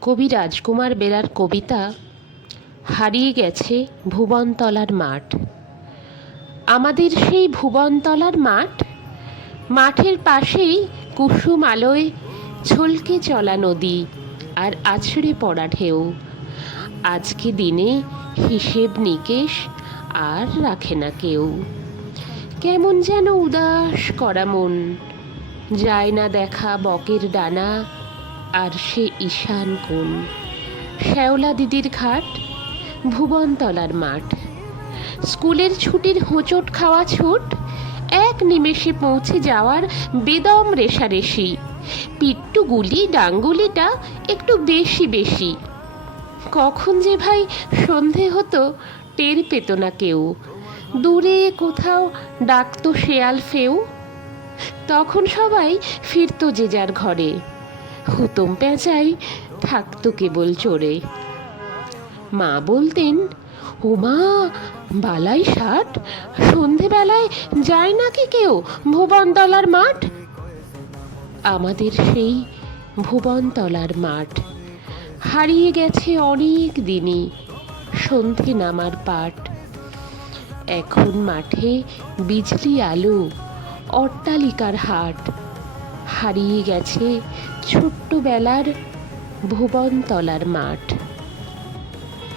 কবি রাজকুমার বেরার কবিতা হারিয়ে গেছে ভুবনতলার মাঠ। আমাদের সেই ভুবনতলার মাঠ, মাঠের পাশেই কুসুম আলোয় ছলকে চলা নদী আর আছড়ে পড়া ঢেউ। আজকে দিনে হিসেব নিকেশ আর রাখে না কেউ। কেমন যেন উদাস করা মন, যায় না দেখা বকের ডানা আর সে ঈশান কোণ। শ্যাওলা দিদির ঘাট, ভুবনতলার মাঠ, স্কুলের ছুটির হোঁচট খাওয়া ছুট, এক নিমেষে পৌঁছে যাওয়ার বেদম রেশারেশি। পিট্টু গুলি ডাঙ্গুলিটা একটু বেশি বেশি। কখন যে ভাই সন্ধে হতো টের পেত না কেউ। দূরে কোথাও ডাকতো শেয়াল ফেউ, তখন সবাই ফিরতো যে যার ঘরে। হুতম পেঁচাই থাকতো কেবল চড়ে। মা বলতেন, ওমা বালাই ষাট, সন্ধেবেলায় যায় নাকি কেউ ভুবনতলার মাঠ। আমাদের সেই ভুবনতলার মাঠ হারিয়ে গেছে অনেক দিনই সন্ধে নামার পাট। এখন মাঠে বিজলি আলো, অট্টালিকার হাট। হারিয়ে গেছে ছোট্টবেলার ভুবনতলার মাঠ।